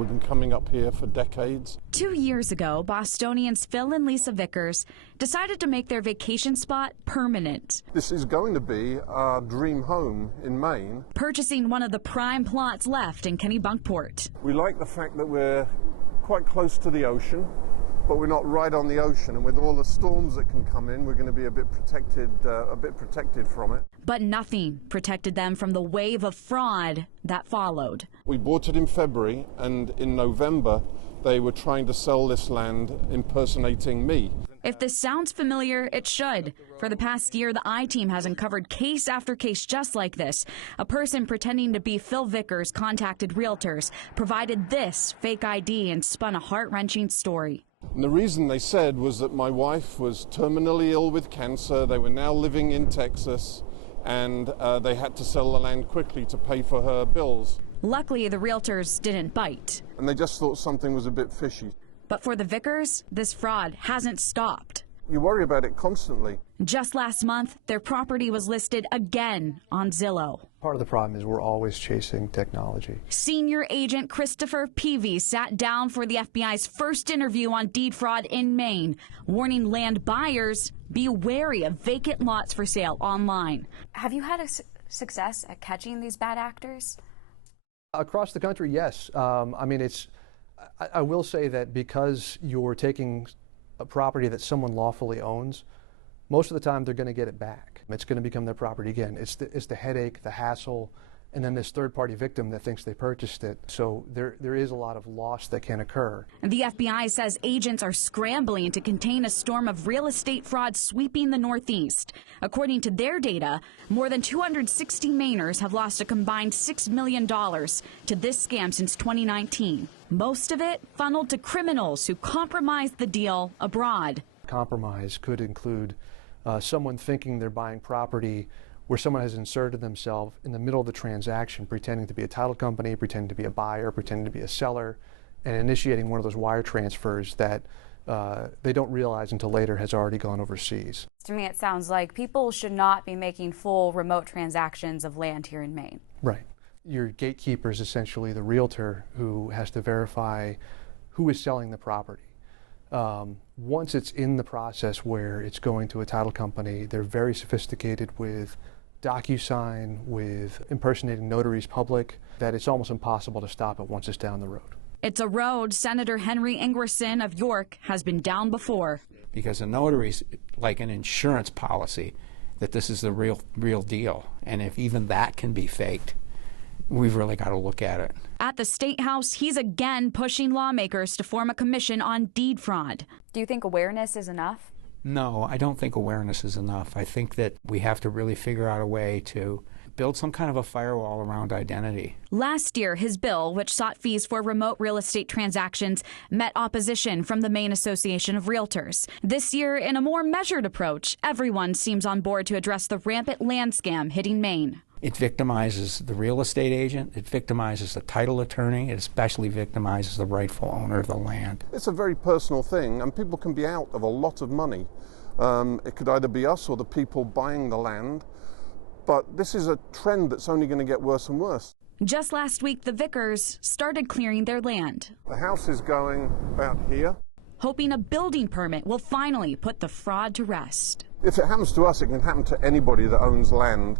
We've been coming up here for decades. 2 years ago, Bostonians Phil and Lisa Vickers decided to make their vacation spot permanent. This is going to be our dream home in Maine. Purchasing one of the prime plots left in Kennebunkport. We like the fact that we're quite close to the ocean, but we're not right on the ocean, and with all the storms that can come in, we're going to be a bit protected from it. But nothing protected them from the wave of fraud that followed. We bought it in February, and in November they were trying to sell this land impersonating me. If this sounds familiar, it should. For the past year, the I-Team has uncovered case after case just like this. A person pretending to be Phil Vickers contacted realtors, provided this fake ID, and spun a heart-wrenching story. And the reason they said was that my wife was terminally ill with cancer. They were now living in Texas, and they had to sell the land quickly to pay for her bills. Luckily, the realtors didn't bite. And they just thought something was a bit fishy. But for the Vickers, this fraud hasn't stopped. You worry about it constantly. Just last month, their property was listed again on Zillow. Part of the problem is we're always chasing technology. Senior agent Christopher Peavy sat down for the FBI's first interview on deed fraud in Maine, warning land buyers be wary of vacant lots for sale online. Have you had a success at catching these bad actors? Across the country, yes. I will say that because you're taking a property that someone lawfully owns, most of the time they're going to get it back. It's going to become their property again. It's the headache, the hassle, and then this third-party victim that thinks they purchased it. So there is a lot of loss that can occur. The FBI says agents are scrambling to contain a storm of real estate fraud sweeping the Northeast. According to their data, more than 260 Mainers have lost a combined $6 million to this scam since 2019. Most of it funneled to criminals who compromised the deal abroad. Compromise could include someone thinking they're buying property where someone has inserted themselves in the middle of the transaction, pretending to be a title company, pretending to be a buyer, pretending to be a seller, and initiating one of those wire transfers that they don't realize until later has already gone overseas. To me, it sounds like people should not be making full remote transactions of land here in Maine. Right. Your gatekeeper is essentially the realtor who has to verify who is selling the property. Once it's in the process where it's going to a title company, they're very sophisticated with DocuSign, with impersonating notaries public, that it's almost impossible to stop it once it's down the road. It's a road Senator Henry Ingerson of York has been down before. Because a notary's like an insurance policy, that this is the real deal. And if even that can be faked, we've really got to look at it. At the State House, he's again pushing lawmakers to form a commission on deed fraud. Do you think awareness is enough? No, I don't think awareness is enough. I think that we have to really figure out a way to build some kind of a firewall around identity. Last year, his bill, which sought fees for remote real estate transactions, met opposition from the Maine Association of Realtors. This year, in a more measured approach, everyone seems on board to address the rampant land scam hitting Maine. It victimizes the real estate agent, it victimizes the title attorney, it especially victimizes the rightful owner of the land. It's a very personal thing, and people can be out of a lot of money. It could either be us or the people buying the land, but this is a trend that's only going to get worse and worse. Just last week, the Vickers started clearing their land. The house is going about here, hoping a building permit will finally put the fraud to rest. If it happens to us, it can happen to anybody that owns land.